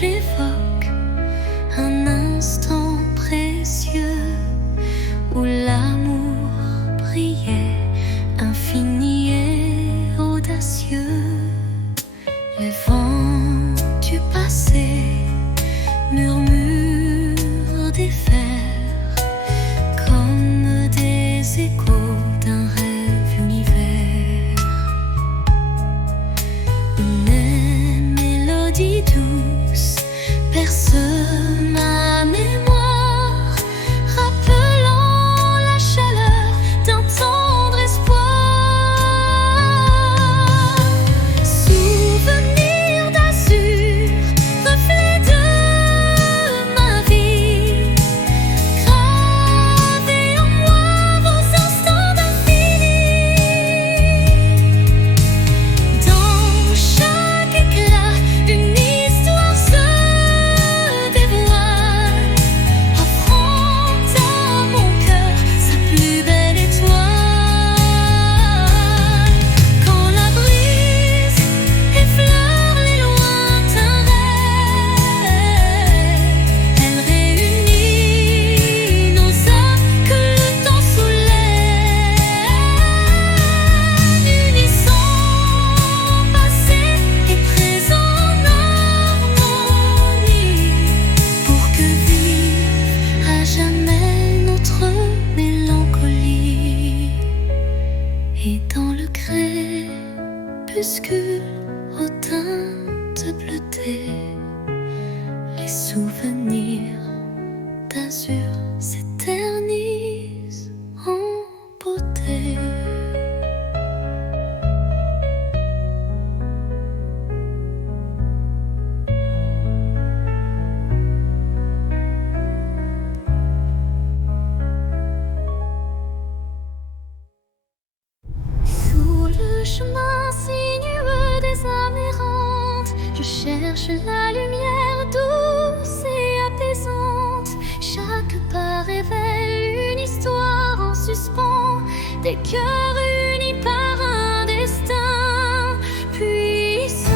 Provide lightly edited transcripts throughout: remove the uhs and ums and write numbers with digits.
j'évoque un instant précieux où l'amour brillait, infini et audacieux. Les vents du passé murmurent des vers comme des échos d'un rêve univers. Une mélodie douce perce ma mémoire, rappelant la chaleur d'un tendre espoir. Souvenir d'azur, reflet de ma vie, gravez en moi vos instants d'infini. Dans chaque éclat, une histoire se dévoile, offrant à mon cœur sa plus belle étoile. Quand la brise effleure les lointains rêves, elle réunit nos âmes que le temps soulève, unissant passé et présent en harmonie, pour que vive à jamais notre mélancolie. Et dans le crépuscule aux teintes bleutées, les souvenirs d'azur s'éternisent en beauté. Sous le chemin sinueux des âmes errantes, je cherche la lumière douce et apaisante. Chaque pas révèle une histoire en suspens, des cœurs unis par un destin puissant.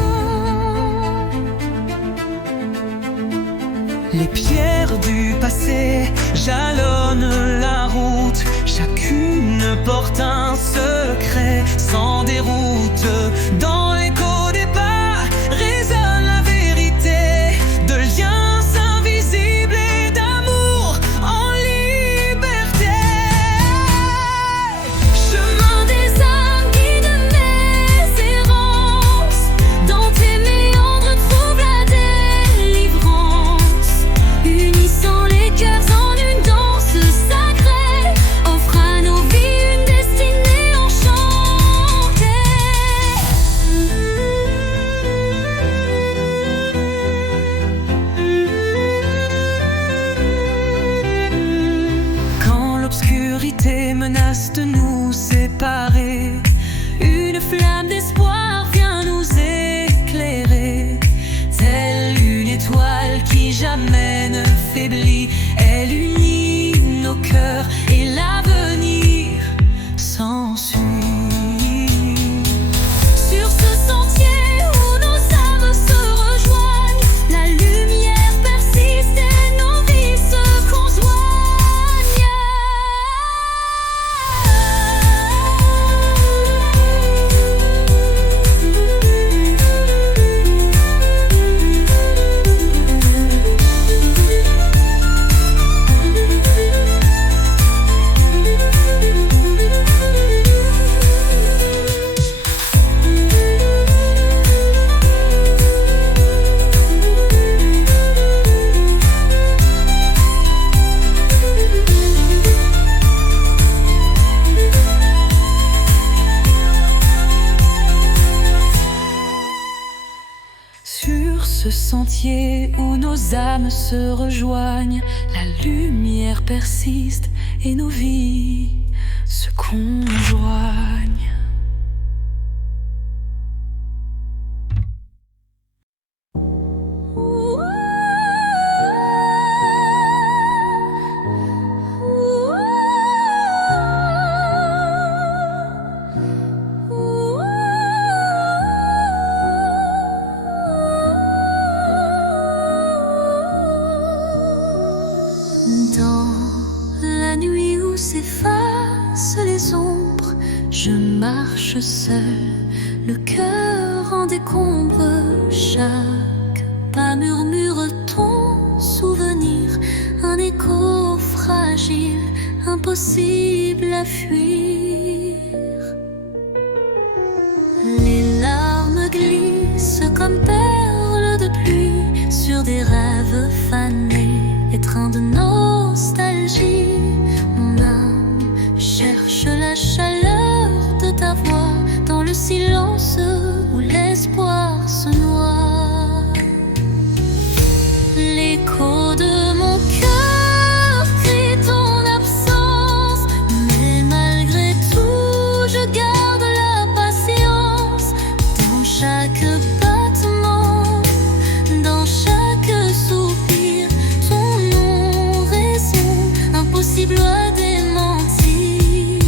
Les pierres du passé jalonnent la route, chacune porte un secret sans déroute. Dans l'écho des pas résonne la vérité de liens invisibles et d'amour en liberté. Chemin des âmes, guide mes errances, dans tes méandres trouve la délivrance, unissant les cœurs en une danse sacrée, offre à nos vies une destinée enchantée. Quand l'obscurité menace de nous séparer, une flamme d'espoir vient nous éclairer. Telle une étoile qui jamais ne faiblit, elle unit nos cœurs et l'avenir s'ensuit. Sur ce sentier où nos âmes se rejoignent, la lumière persiste et nos vies se conjoignent. Sur ce sentier où nos âmes se rejoignent, la lumière persiste et nos vies se conjoignent. nuit où s'effacent les ombres, je marche seul, le cœur en décombre. Chaque pas murmure ton souvenir, un écho fragile, impossible à fuir. Les larmes glissent comme perles de pluie sur des rêves fanés, étreints de nostalgie. Mon âme cherche la chaleur de ta voix dans le silence où l'espoir se noie. L'écho de mon cœur crie ton absence, mais malgré tout je garde la patience. Dans chaque battement, dans chaque soupir, ton nom résonne, impossible à démentir.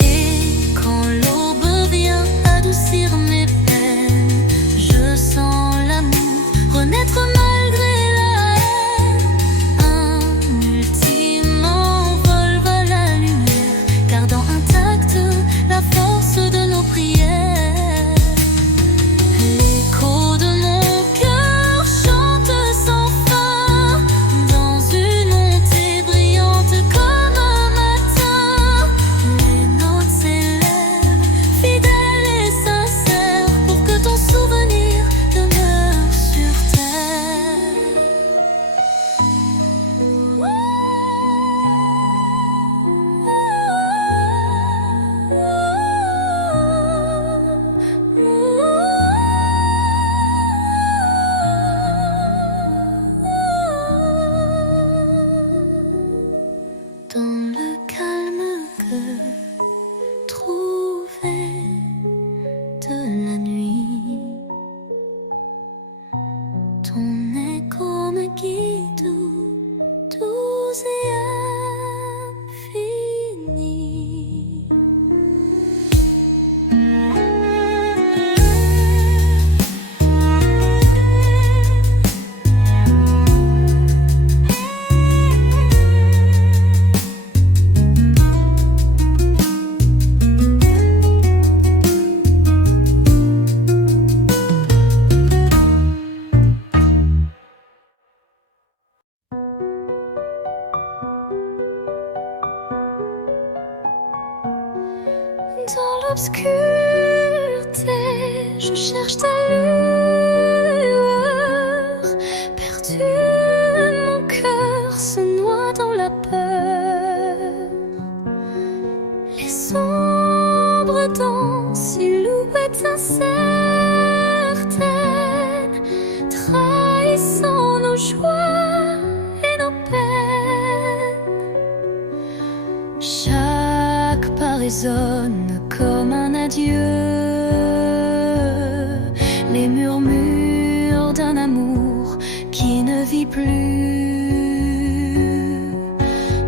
Et quand l'aube vient adoucir mes peines, je sens l'amour renaître malgré la haine. Un ultime envol va la lumière, gardant intacte la force de nos prières. L'écho de mon cœur chante sans fin, dans une montée brillante comme un matin. Les notes s'élèvent, fidèles et sincères, pour que ton souvenir demeure sur terre. Dans le calme que trouvé de la nuit, ton écho me guide doux et infini. Dans l'obscurité, je cherche ta lueur. Perdu, mon cœur se noie dans la peur. Les ombres dansent, silhouettes incertaines, trahissant nos joies et nos peines. Chaque pas résonne comme un adieu, les murmures d'un amour qui ne vit plus.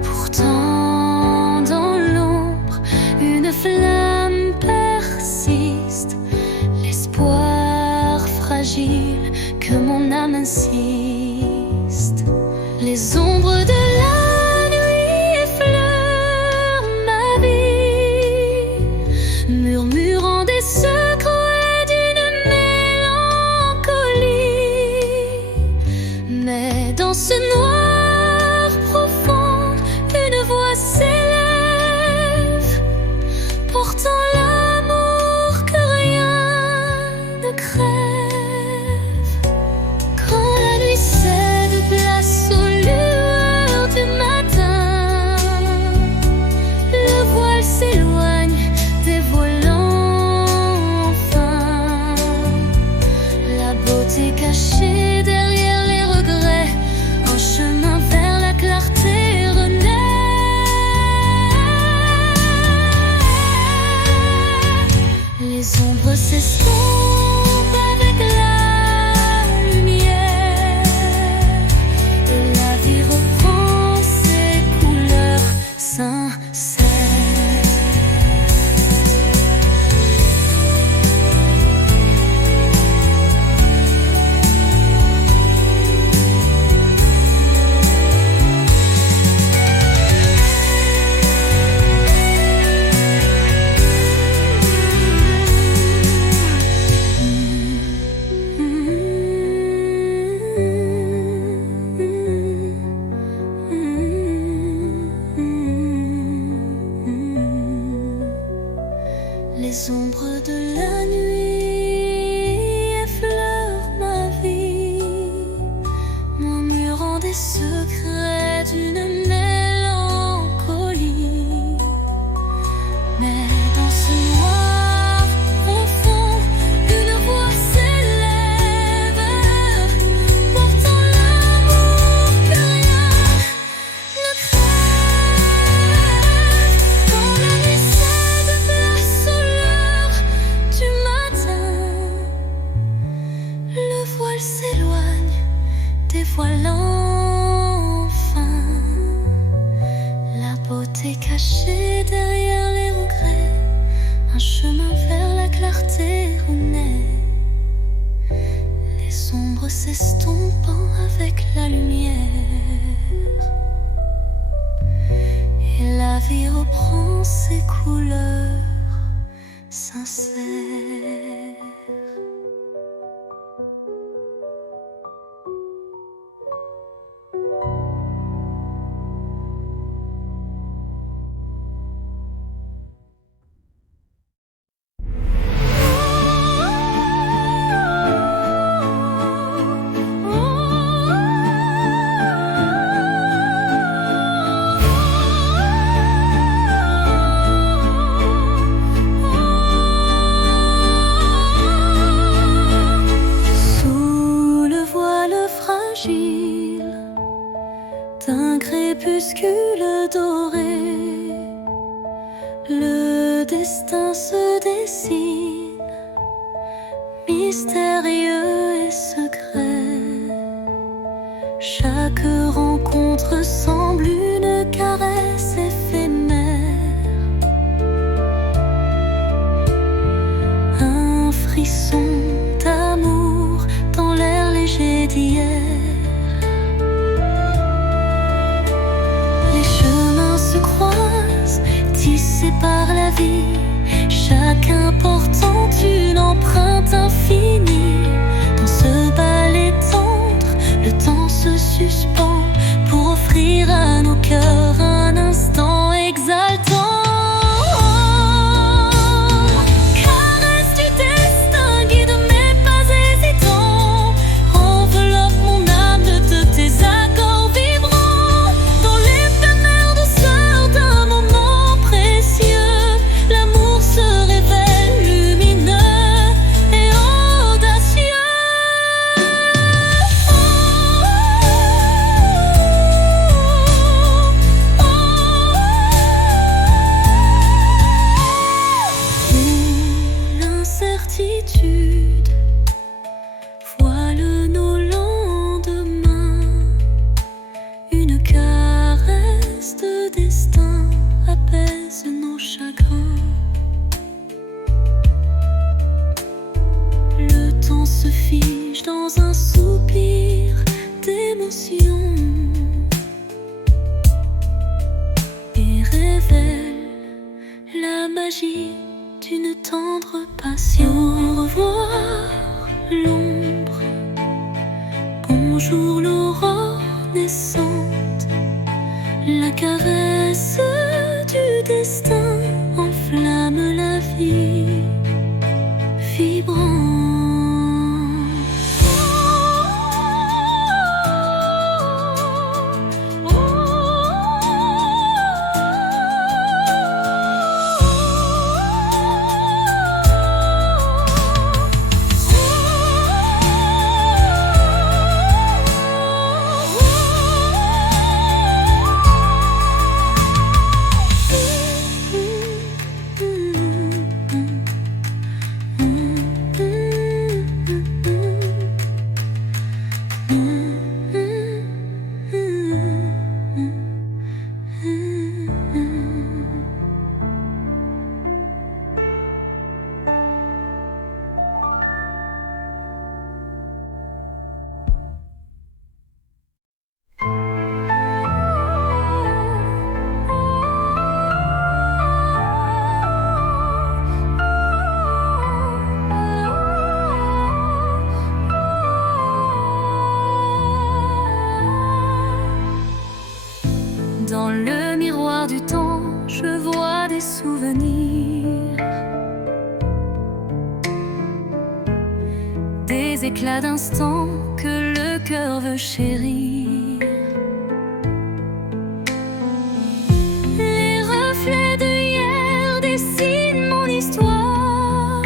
Pourtant, dans l'ombre, une flamme persiste, l'espoir fragile que mon âme insiste. Les ombres de la nuit effleurent ma vie, murmurant des secrets d'une mélancolie. Mais dans ce noir profond, une voix s'élève, portant l'amour que rien ne crève. Quand la nuit cède place aux lueurs du matin, le voile s'éloigne, dévoilant enfin la beauté cachée derrière les regrets. Un chemin vers la clarté renaît. Les ombres s'estompent avec la lumière, et la vie reprend ses couleurs sincères. voile s'éloigne, dévoilant enfin la beauté cachée derrière les regrets. Un chemin vers la clarté renaît, les ombres s'estompant avec la lumière, et la vie reprend ses couleurs sincères. D'un crépuscule doré, le destin se dessine, mystérieux et secret. Chaque rencontre semble une caresse éphémère, un frisson d'amour dans l'air léger d'hier. Tissés par la vie, chacun portant une empreinte infinie. Dans ce ballet tendre, le temps se suspend pour offrir à nos cœurs un instant exaltant. Caresse du destin, guide mes pas hésitants, enveloppe mon âme de tes accords vibrants. Dans l'éphémère douceur d'un moment précieux, l'amour se révèle lumineux et audacieux. Où l'incertitude voile nos lendemains, une caresse de destin apaise nos chagrins. Le temps se fige dans un soupir d'émotion et révèle la magie d'une tendre passion. Au revoir l'ombre, bonjour l'aurore naissante. La caresse du destin enflamme la vie vibrante. Dans le miroir du temps, je vois des souvenirs, des éclats d'instants que le cœur veut chérir. Les reflets de hier dessinent mon histoire,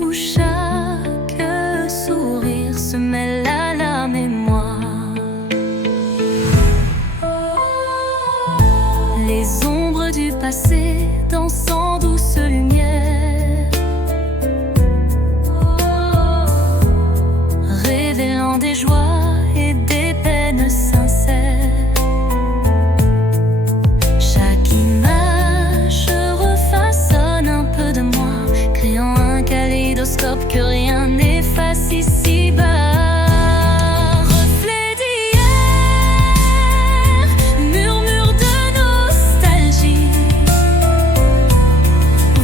où chaque sourire se mêle à la mémoire. Les ombres du passé dansant douce lumière, ici-bas. Reflet d'hier, murmure de nostalgie.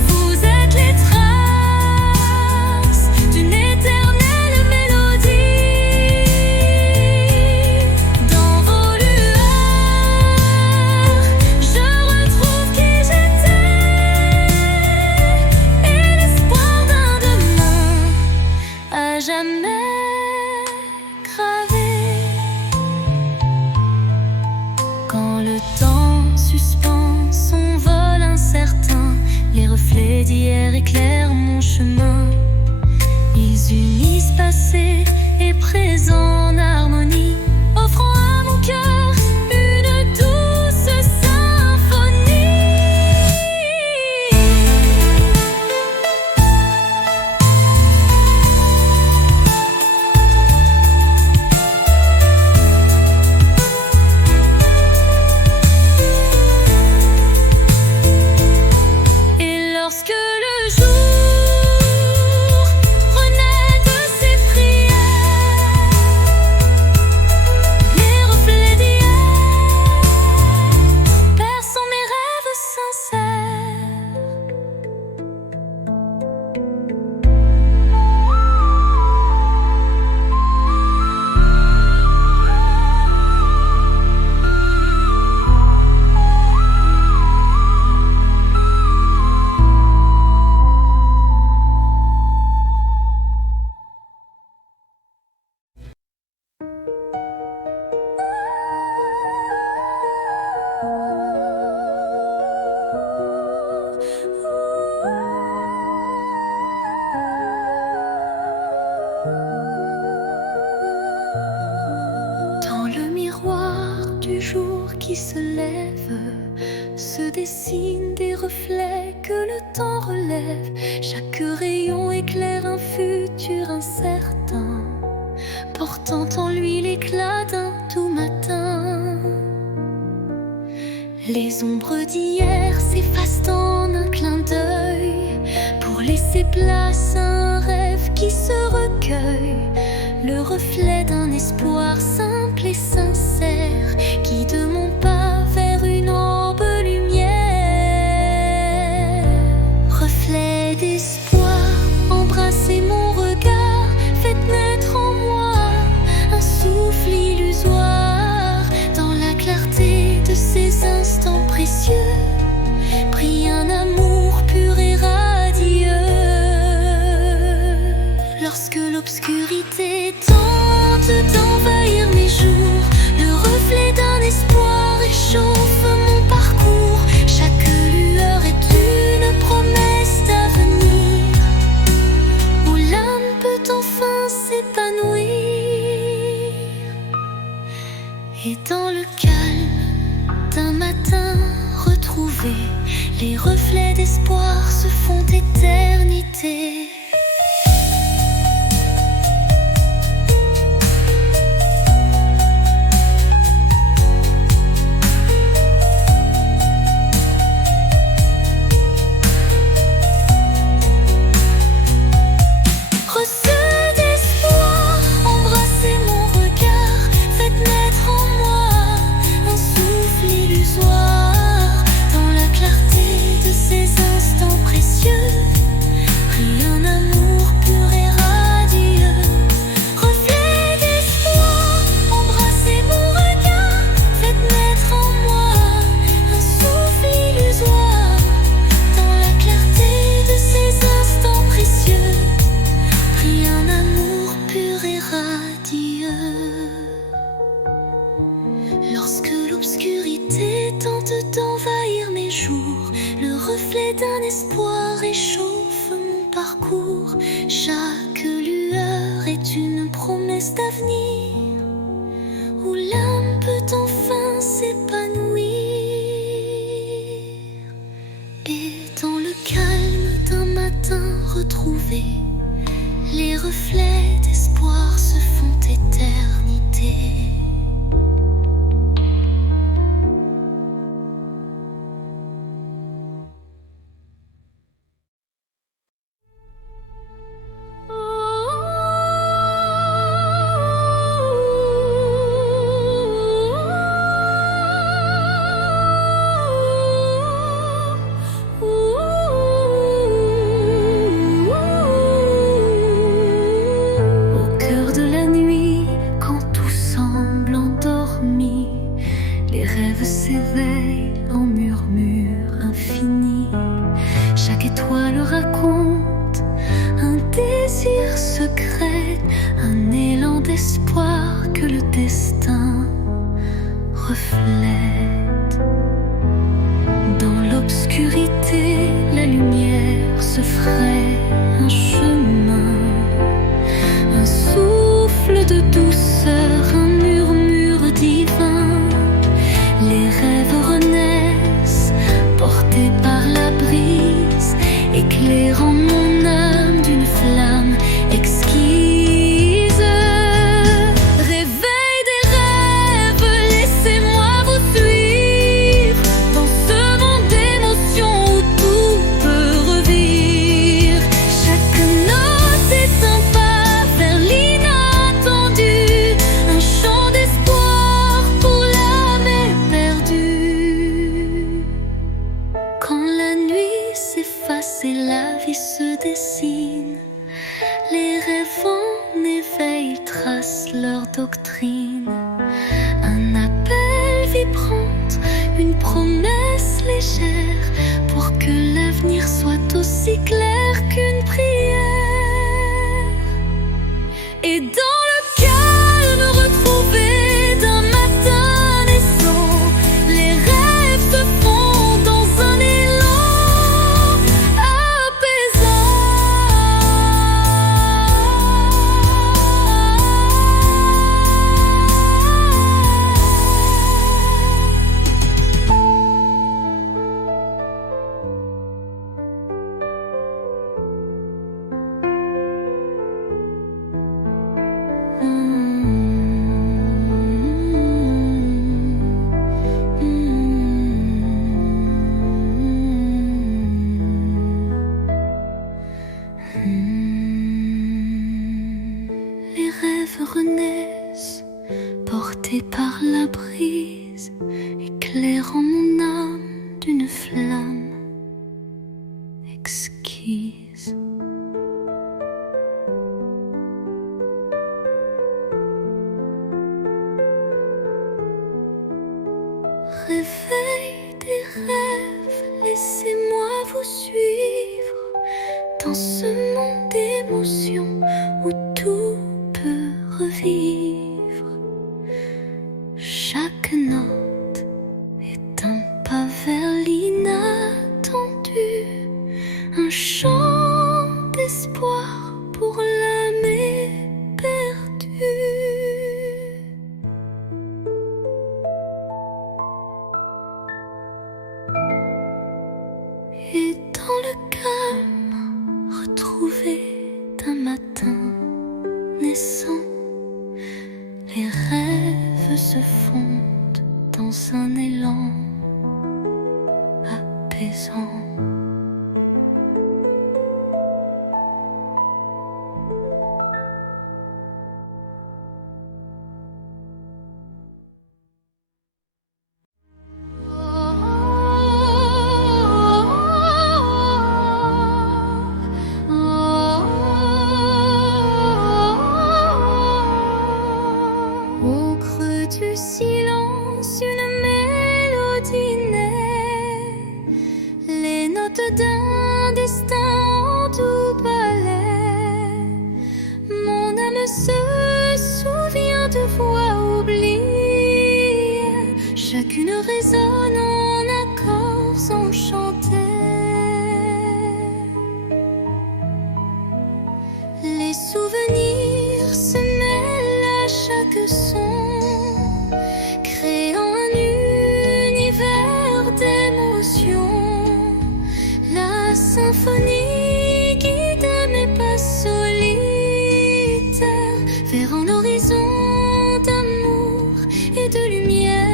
Vous êtes les traces d'une éternelle mélodie. Dans vos lueurs, je retrouve qui j'étais et l'espoir d'un demain à jamais gravé. Quand le temps suspend son vol incertain, les reflets d'hier éclairent mon chemin. Ils unissent passé et présent en harmonie, offrant à mon cœur une douce symphonie. Et lorsque le jour renaît de ses prières, les reflets d'hier bercent mes rêves sincères. Dans le miroir du jour qui se lève, se dessinent des reflets que le temps relève. Chaque rayon éclaire un futur incertain, portant en lui l'éclat d'un doux matin. Les ombres d'hier s'effacent en un clin d'œil, pour laisser place à un rêve qui se recueille. Le reflet d'un espoir simple et sincère, qui de mon pas vers une aube lumière. Reflet d'espoir, embrassez mon regard, faites naître en moi un souffle illusoire. Dans la clarté de ces instants précieux, brille un amour pur et radieux. Lorsque l'obscurité tente d'envahir mes jours, le reflet d'un espoir réchauffe mon parcours. Chaque lueur est une promesse d'avenir, où l'âme peut enfin s'épanouir. Et dans le calme d'un matin retrouvé, les reflets d'espoir se font éternité. Receux d'espoir, embrassez mon regard, faites naître en moi un souffle illusoire. Dans la clarté de ces instants précieux, brille un amour pur et radieux. Reflet d'espoir, embrassez mon regard, faites naître en moi un souffle illusoire. Dans la clarté de ces instants précieux, brille un amour pur et radieux. Lorsque l'obscurité tente d'envahir mes jours, le reflet d'un espoir réchauffe mon parcours. Chaque lueur est une promesse d'avenir, où l'âme peut enfin s'épanouir. Et dans le calme d'un matin retrouvé, les reflets d'espoir se font éternité. secret, un élan d'espoir que le destin reflète. Dans l'obscurité, la lumière se ferait un chemin, un souffle de douceur, un murmure divin. Les rêves renaissent, portés par la brise, éclairant mon âme d'une flamme exquise. Réveil des rêves, laissez-moi vous suivre dans ce monde d'émotions où tout peut revivre. Chaque note est un pas vers l'inattendu, un chant d'espoir pour l'âme éperdue. Quand la nuit s'efface et la vie se dessine, les rêves en éveil tracent leur doctrine. Un appel vibrante, une promesse légère, pour que l'avenir soit aussi clair qu'une prière. Et dans le calme retrouvé d'un matin naissant, les rêves se font dans un élan apaisant. Les rêves renaissent, portés par la brise, éclairant mon âme d'une flamme exquise. Réveil des rêves, laissez-moi vous suivre dans ce monde d'émotions où tout peut revivre. Chaque note est un pas vers l'inattendu, un chant d'espoir pour l'âme éperdue. Et dans le calme retrouvé d'un matin naissant, les rêves se fondent dans un élan apaisant. Au creux du silence, une mélodie naît, les notes d'un destin en doux ballet. Mon âme se souvient de voix oubliées, chacune résonne en accords enchantés. Les souvenirs se mêlent à chaque son, créant un univers d'émotions. La symphonie guide mes pas solitaires vers un horizon d'amour et de lumière.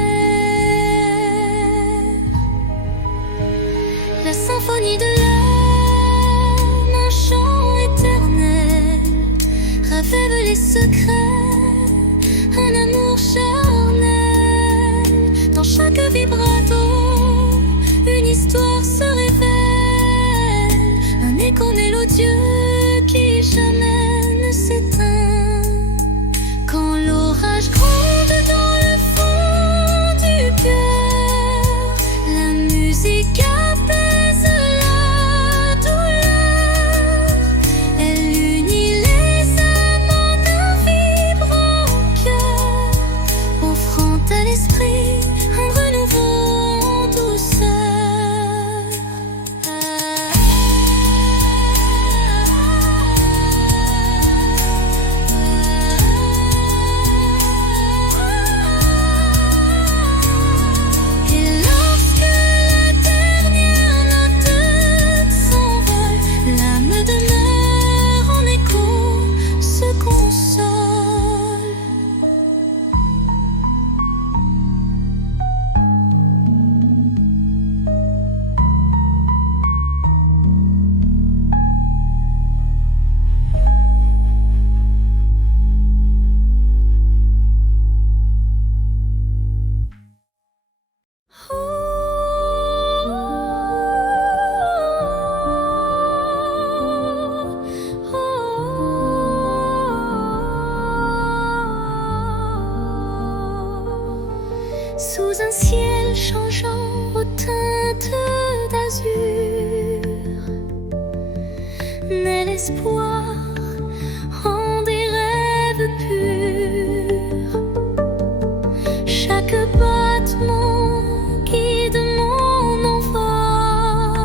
La symphonie de l'âme, un chant éternel, révèle les secrets, un amour charnel. Dans chaque vibrato, une histoire se révèle, un écho mélodieux qui jamais ne s'éteint. Quand l'orage gronde dans le fond du cœur, la musique apaise la douleur. Elle unit les un ciel changeant aux teintes d'azur, naît l'espoir en des rêves purs. Chaque battement guide mon envol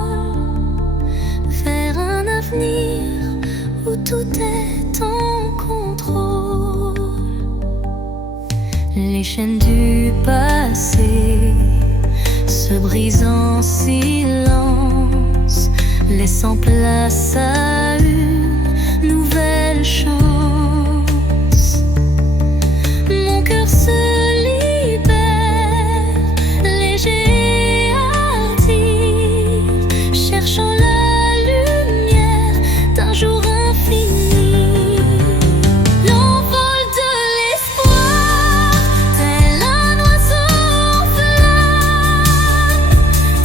vers un avenir où tout est en contrôle. Les chaînes du passé se brisent en silence, laissant place à une nouvelle chance. Mon cœur se libère, léger et hardi, cherchant la lumière d'un jour infini. L'envol de l'espoir, tel un oiseau en flamme,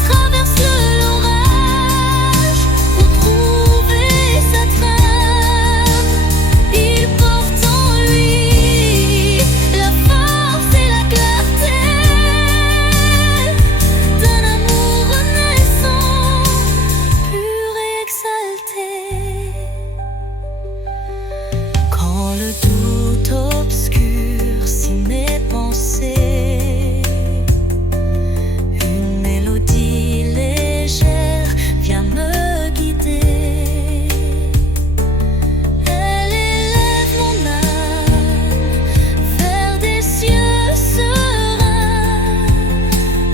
traverse l'orage pour trouver sa trame. Il porte en lui la force et la clarté d'un amour renaissant, pur et exalté. Quand le doute obscurcit mes pensées, une mélodie légère vient me guider. Elle élève mon âme vers des cieux sereins,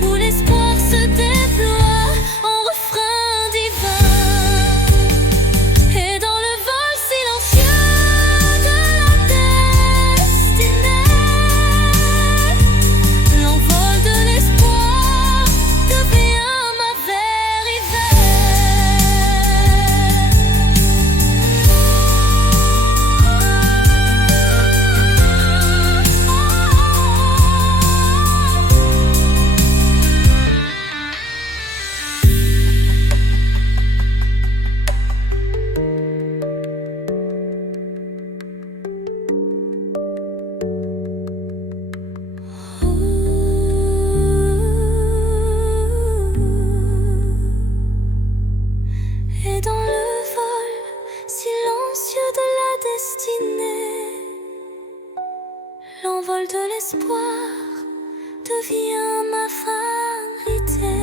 où l'espoir se déploie en refrain divin. Et dans le vol silencieux de la destinée, l'envol de l'espoir devient ma vérité. Et dans le vol silencieux de la destinée, l'envol de l'espoir devient ma vérité.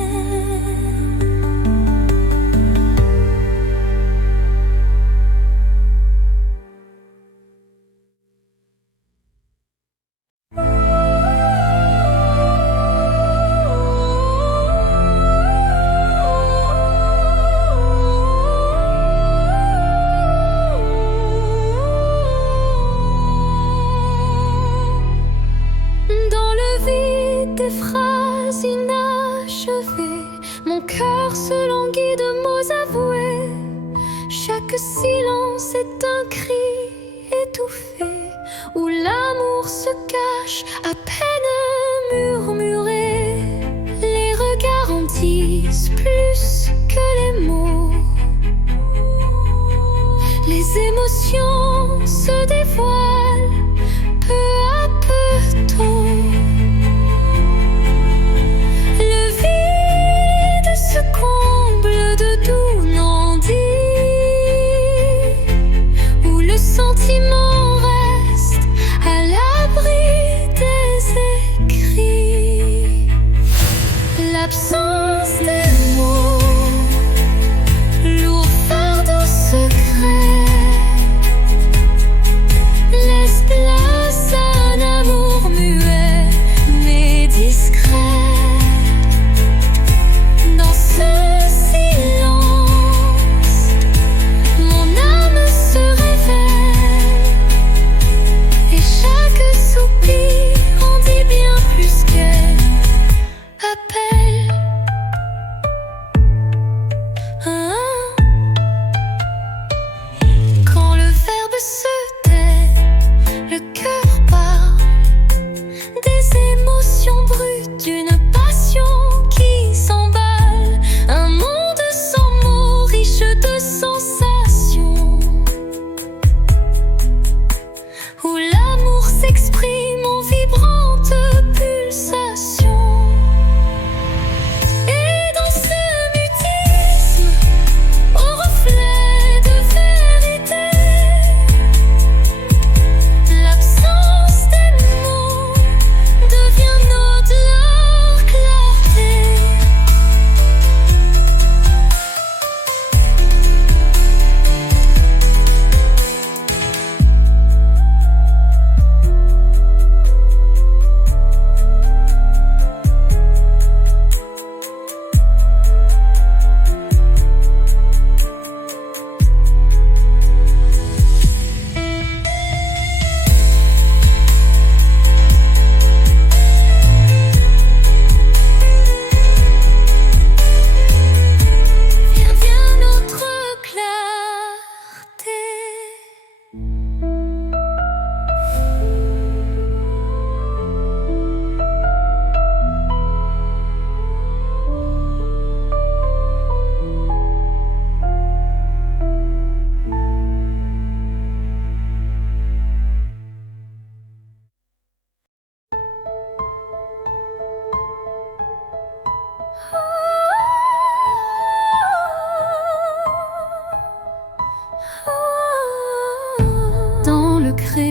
Dans le vide des phrases inachevées, mon cœur se languit de mots avoués. Chaque silence est un cri étouffé, où l'amour se cache à peine murmuré. Les regards en disent plus que les mots. Les émotions se dévoilent peu à peu tôt. Le vide se comble de doux non-dits, où le sentiment reste à l'abri des écrits. L'absence des mots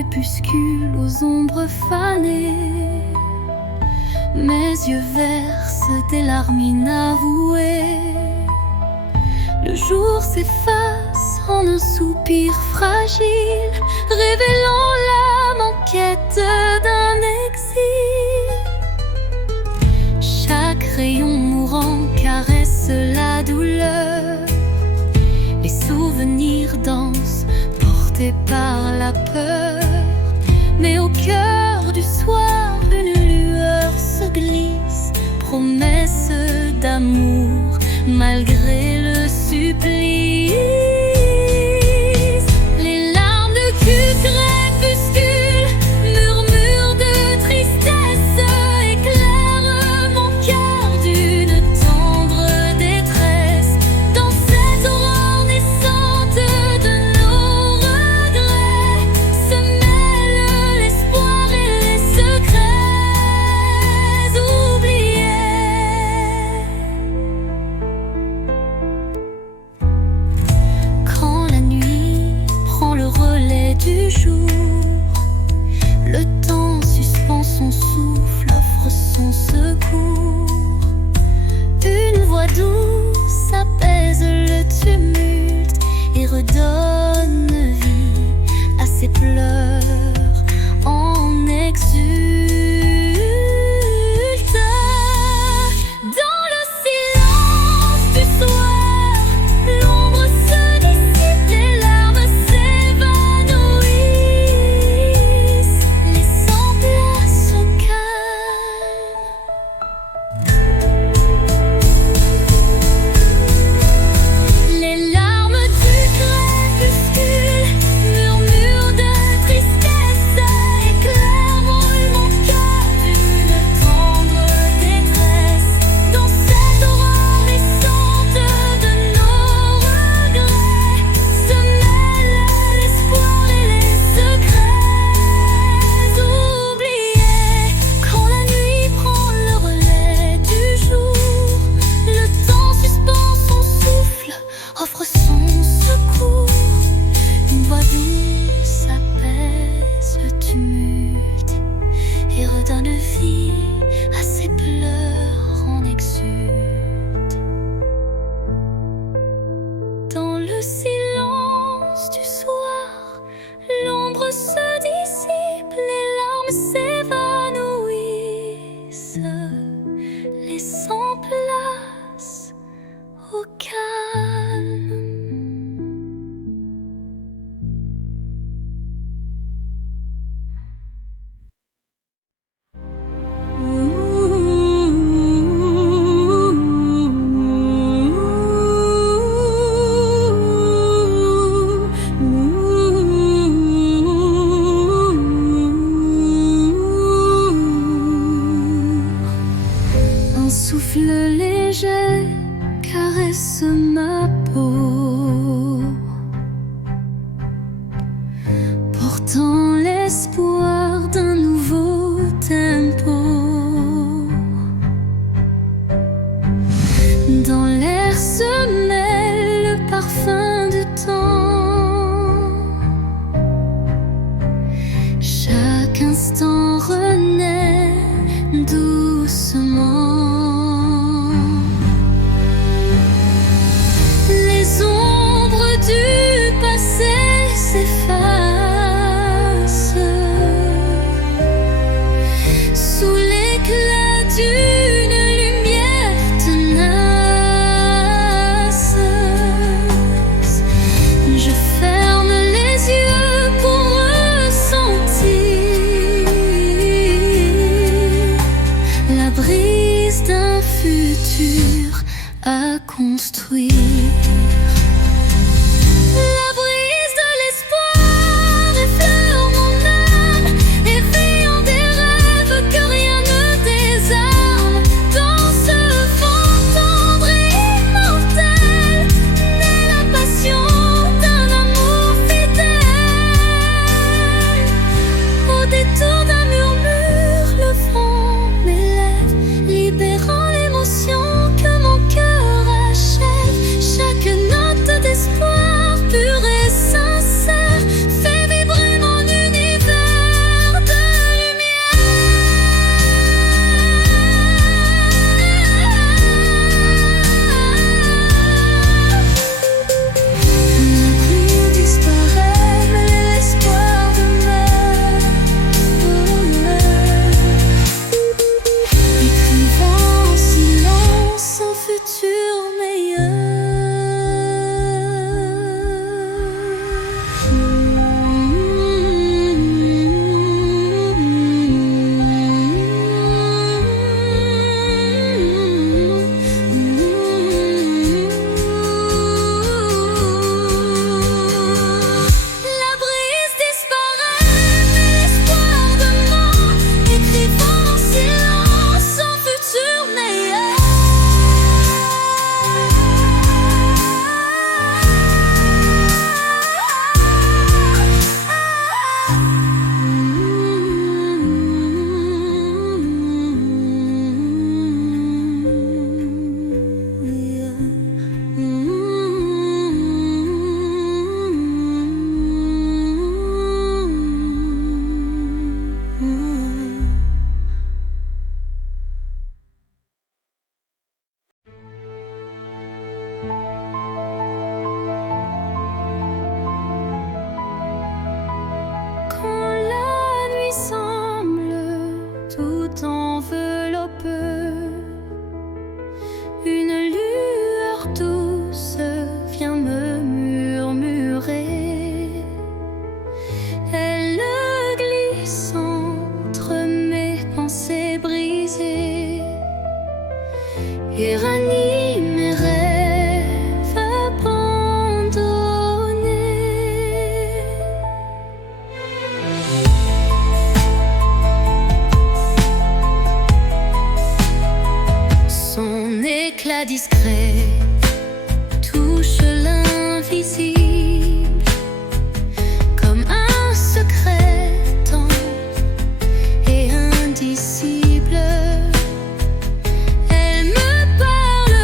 crépuscule aux ombres fanées. Mes yeux versent des larmes inavouées. Le jour s'efface en un soupir fragile, révélant l'âme en quête d'un exil. Chaque rayon mourant caresse la douleur. Les souvenirs dansent, portés par la peur. Mais au cœur du soir, une lueur se glisse, promesse d'amour malgré le supplice. Les larmes de crépuscule, murmures de tristesse, éclairent mon cœur d'une tendre détresse. Dans cette aurore naissante de nos regrets se mêlent l'espoir et les secrets oubliés. Quand la nuit prend le relais du jour, le temps suspend son souffle, offre son secours. Une voix douce apaise le tumulte et redonne vie à ses pleurs en exulte. Dans le silence du soir, l'ombre se dissipe, les larmes s'évanouissent, laissant place au calme. Les larmes du crépuscule, murmures de tristesse, éclairent mon cœur d'une tendre détresse. Dans cette aurore naissante de nos regrets se mêlent l'espoir et les secrets oubliés. Quand la nuit prend le relais du jour, le temps suspend son souffle, offre son secours. Une voix douce apaise le tumulte et redonne vie à ses pleurs en exulte. Dans le silence du soir, l'ombre se dissipe, les larmes s'évanouissent, laissant place au calme. Un souffle léger caresse ma peau, portant l'espoir d'un nouveau tempo. Dans l'air se mêle le parfum du temps. Chaque instant renaît doucement. Les ombres du passé s'effacent sous l'éclat d'une lumière tenace. Je ferme les yeux pour ressentir discret touche l'invisible comme un secret tendre et indicible. Elle me parle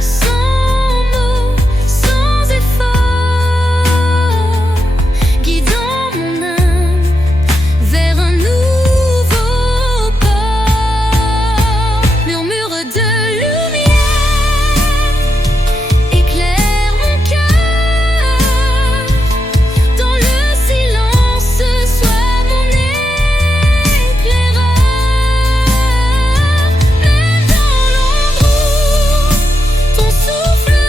sans mots, sans effort, guidant mon âme vers un nouveau port. Murmure de lumière éclaire mon cœur, dans le silence sois mon éclaireur. Même dans l'ombre où ton souffle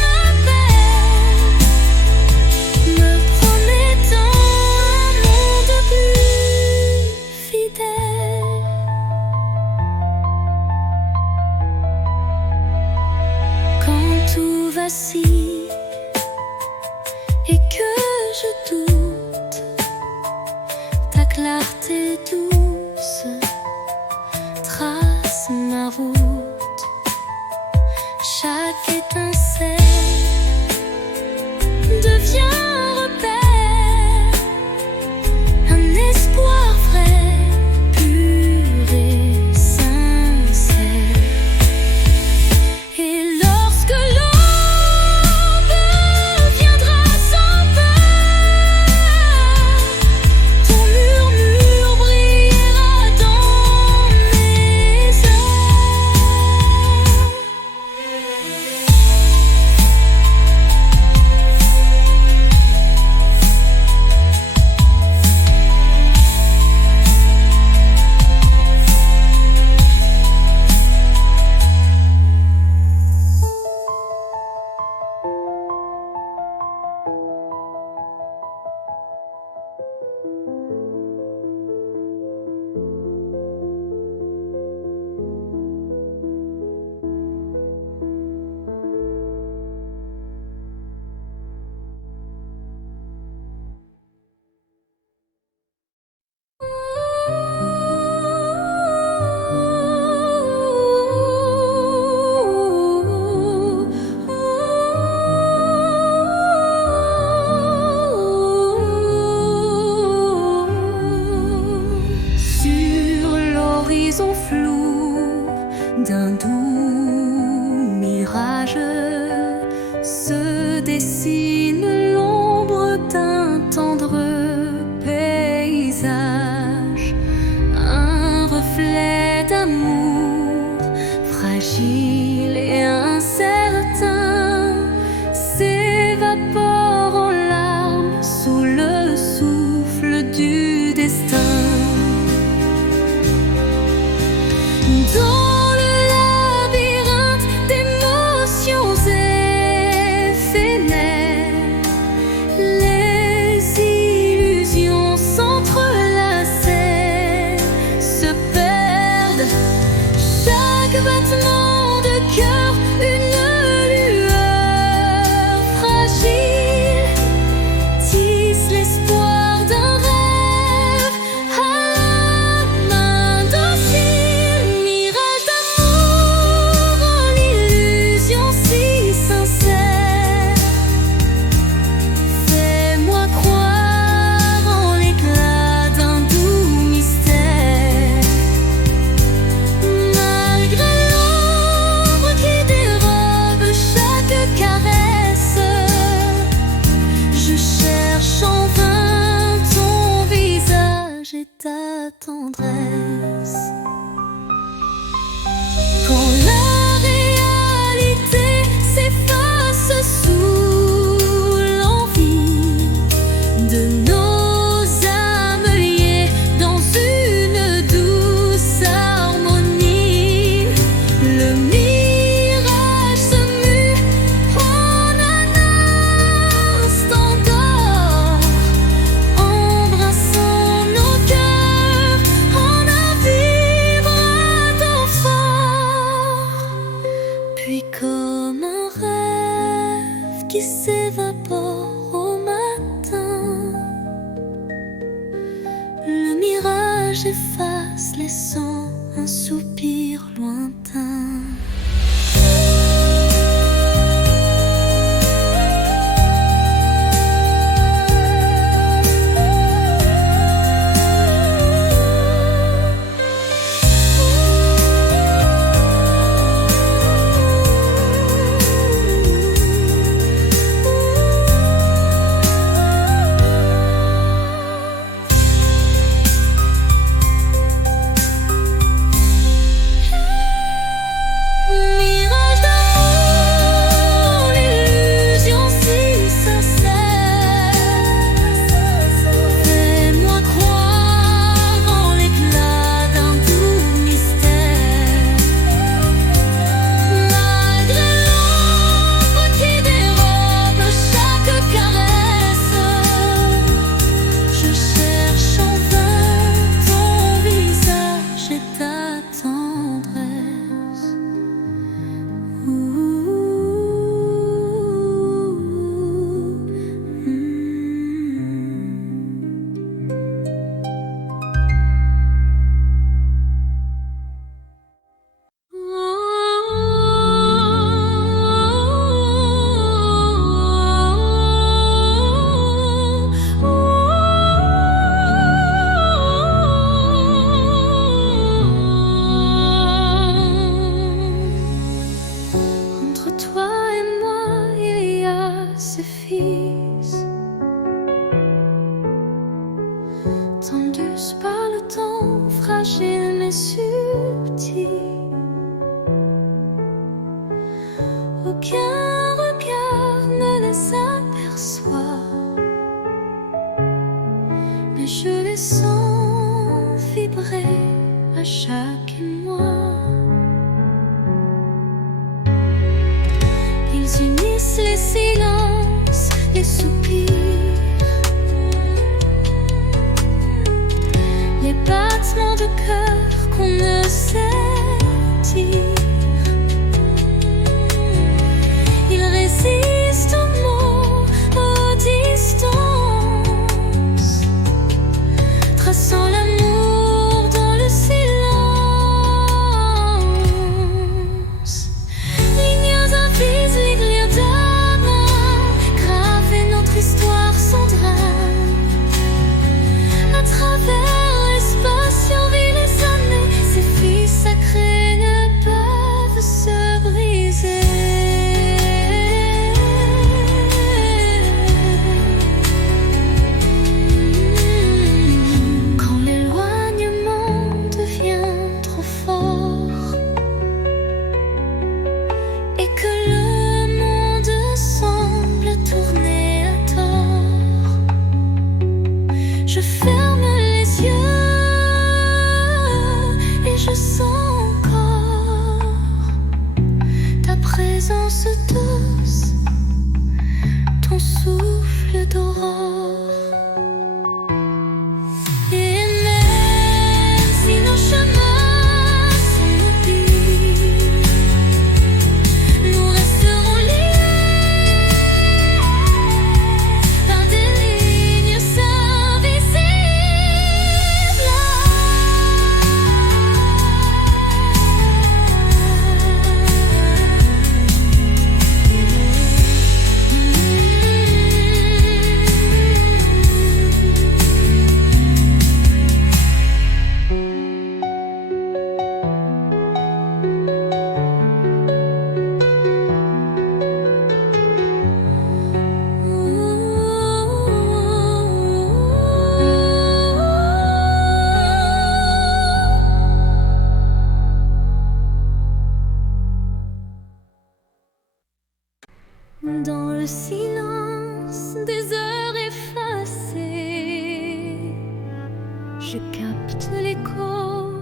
m'appelle, me promettant un monde plus fidèle. Quand tout vacille et que je doute, ta clarté douce trace ma route. Chaque étincelle devient un repère, un espoir vrai, pur et sincère. Et lorsque l'aube viendra sans peur, ton murmure brillera dans mes heures. Sur l'horizon flou d'un doux mirage se dessine l'ombre d'un tendre paysage, un reflet d'amour fragile et incertain s'évapore en larmes sous le souffle du destin. Dans le labyrinthe d'émotions éphémères, les illusions s'entrelacent, se perdent. Chaque battement de cœur, une lueur fragile, tisse l'espoir d'un rêve à la main docile. Mirage d'amour en illusion si sincère, fais-moi croire en l'éclat d'un doux mystère. Malgré l'ombre qui dérobe chaque caresse, je cherche en vain ton visage et ta tendresse. Quand la réalité s'efface sous l'envie de nos âmes liées dans une douce harmonie, le mirage se mue en un instant d'or, embrassant nos cœurs en un vibrato fort. Puis comme un rêve qui s'évapore au matin, le mirage efface laissant un soupir lointain. fragile mais subtil. Aucun regard ne les aperçoit, mais je les sens vibrer à chaque émoi. Ils unissent les silences, les soupirs, les battements de cœur qu'on ne sait dire. Ils résistent aux mots, aux distances, traçant l'amour dans le silence. Lignes avides, lignes d'âme, graver notre histoire sans drame. À travers l'espace survit les années, ces filles sacrées ne peuvent se briser. Quand l'éloignement devient trop fort et que le monde semble tourner à tort, je ferme les yeux et je sens encore ta présence douce, ton souffle d'aurore. Et même si nos chemins sont mobiles, nous resterons liés par des lignes dans le silence des heures effacées, je capte l'écho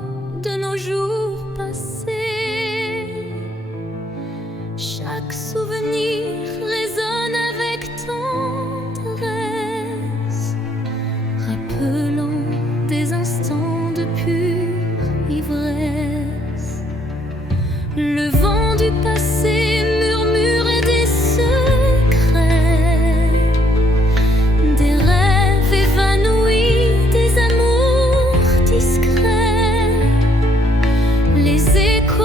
de nos jours passés. Chaque souvenir résonne avec tendresse, rappelant des instants de pure ivresse. Le vent du passé murmure des secrets, des rêves évanouis, des amours discrets. Les échos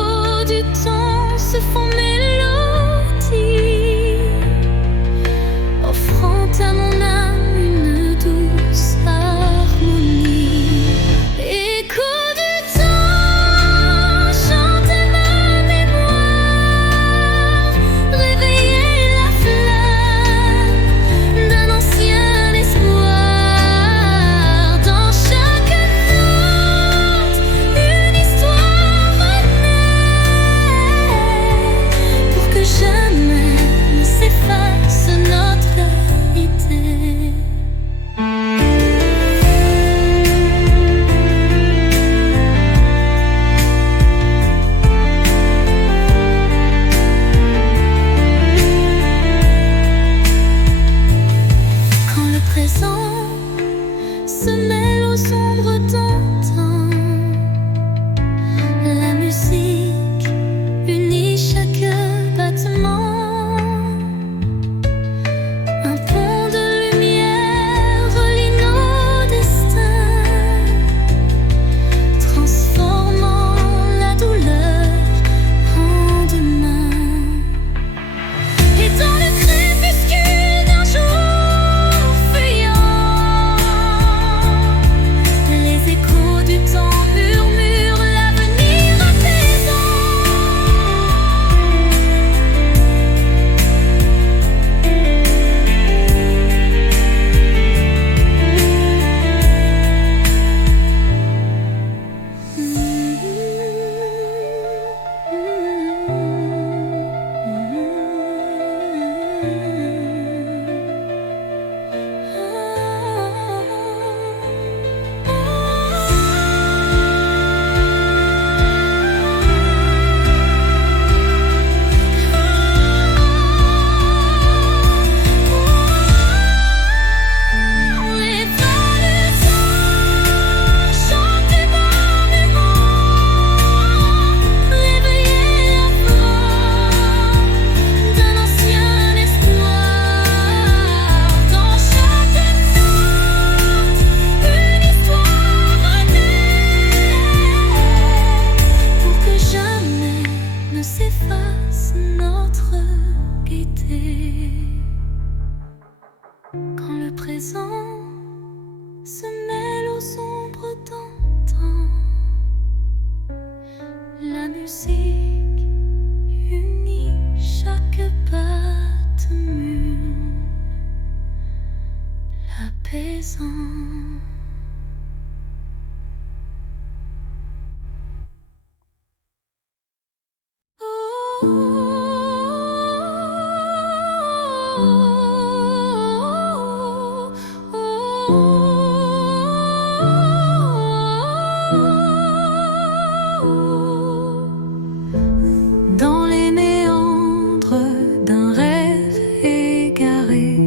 Dans les méandres d'un rêve égaré,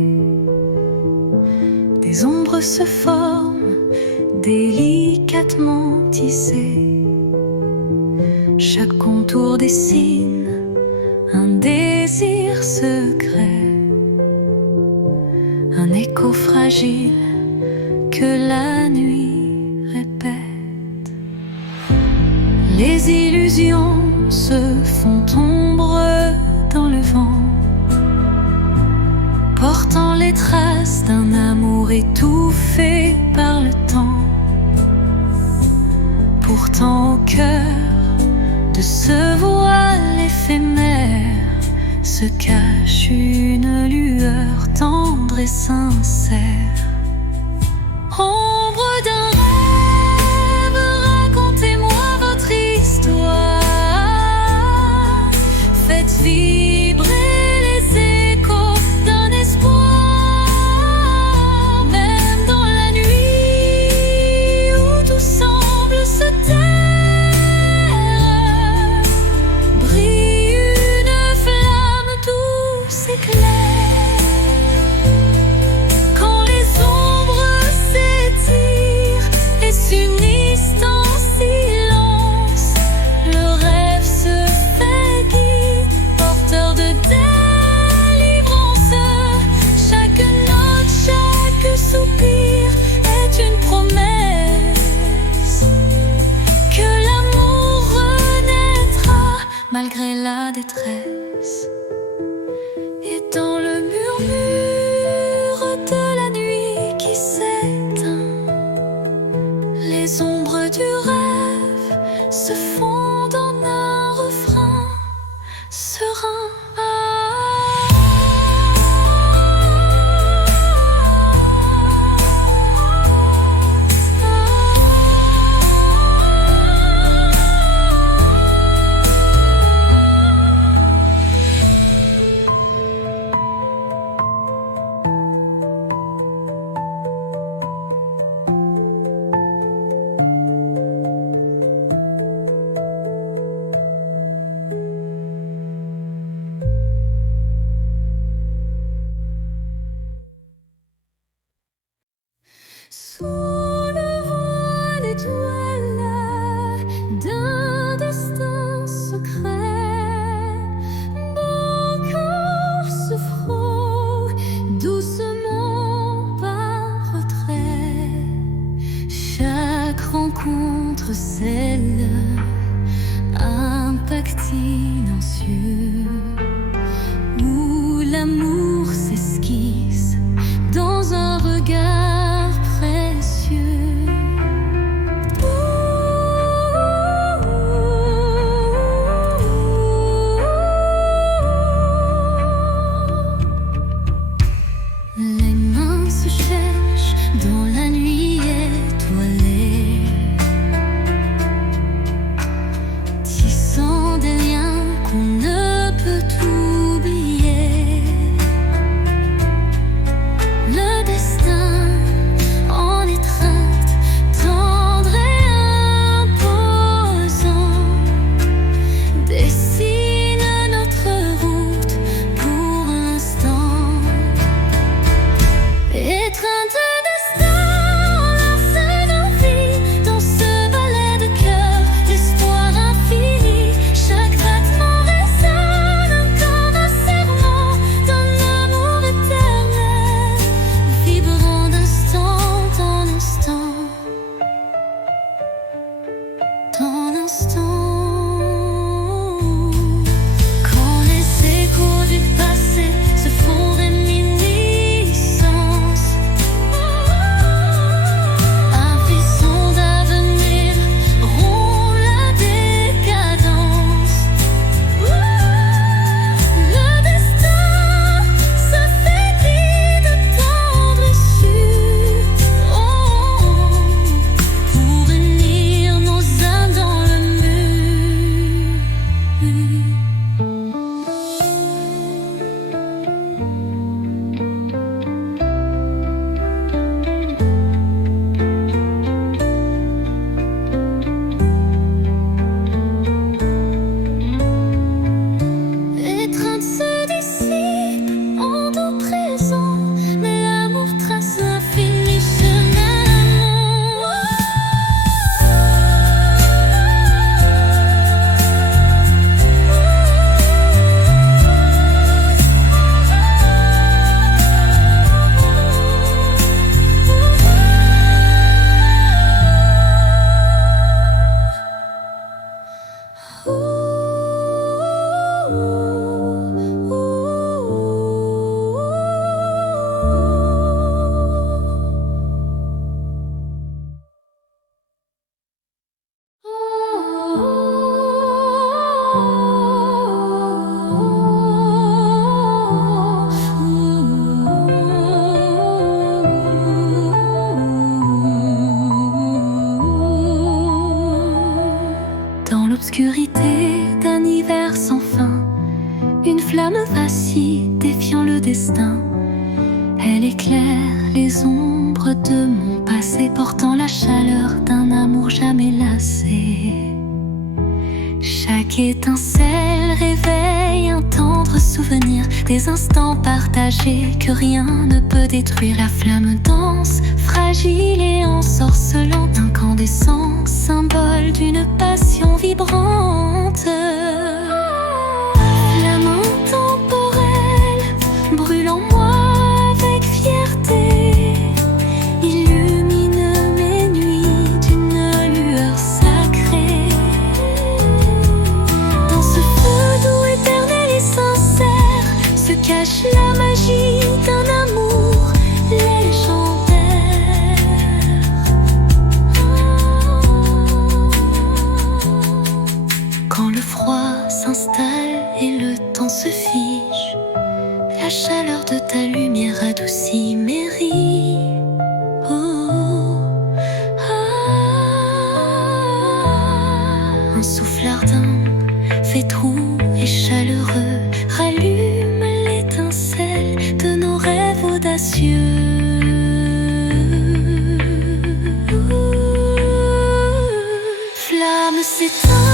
des ombres se forment, délicatement tissées. Chaque contour dessine un désir secret, un écho fragile que la nuit répète. Les illusions se font ombre dans le vent, portant les traces d'un amour étouffé par le temps. Pourtant au cœur de ce voile éphémère se cache une lueur tendre et sincère. Ombre d'un rêve, racontez-moi votre histoire. Faites vibrer les échos d'un espoir. Même dans la nuit où tout semble se taire, brille une flamme douce et claire. Quand les ombres s'étirent et s'unissent en silence, le rêve se fait guide, porteur de délivrance. Chaque note, chaque soupir est une promesse que l'amour renaîtra malgré la détresse. Et dans le murmure de la nuit qui s'éteint, les ombres du rêve se fondent en un refrain serein. Sous le voile étoilé d'un destin secret, mon cœur se frôle doucement par retrait. Chaque rencontre scelle un pacte silencieux où l'amour s'esquisse dans un regard précieux. Les mains se cherchent dans la nuit étoilée, tissant des liens qu'on ne peut oublier. Le destin en étreinte, tendre et imposant, dessine notre route pour l'instant. Étreinte de destin, enlace nos vies dans ce ballet de cœur, d'espoir infini. Chaque battement résonne comme un serment d'un amour éternel, vibrant d'instant en instant, en instant. Quand les échos du passé se font réminiscence, un frisson d'avenir rompt la décadence. Le destin se fait guide tendre et sûr, pour unir nos âmes dans le mur. flamme vacille, défiant le destin. Elle éclaire les ombres de mon passé, portant la chaleur d'un amour jamais lassé. Chaque étincelle réveille un tendre souvenir, des instants partagés que rien ne peut détruire. La flamme danse, fragile et ensorcelante, incandescent, symbole d'une passion vibrante. Flamme intemporelle, brûle en moi avec fierté, illumine mes nuits d'une lueur sacrée. Dans ce feu doux, éternel et sincère, se cache la magie d'un amour légendaire. Quand le froid s'installe et le temps se fige, la chaleur de ta lumière adoucit mes rides. Un souffle ardent, fait doux et chaleureux, rallume l'étincelle de nos rêves audacieux. Flamme s'éteint.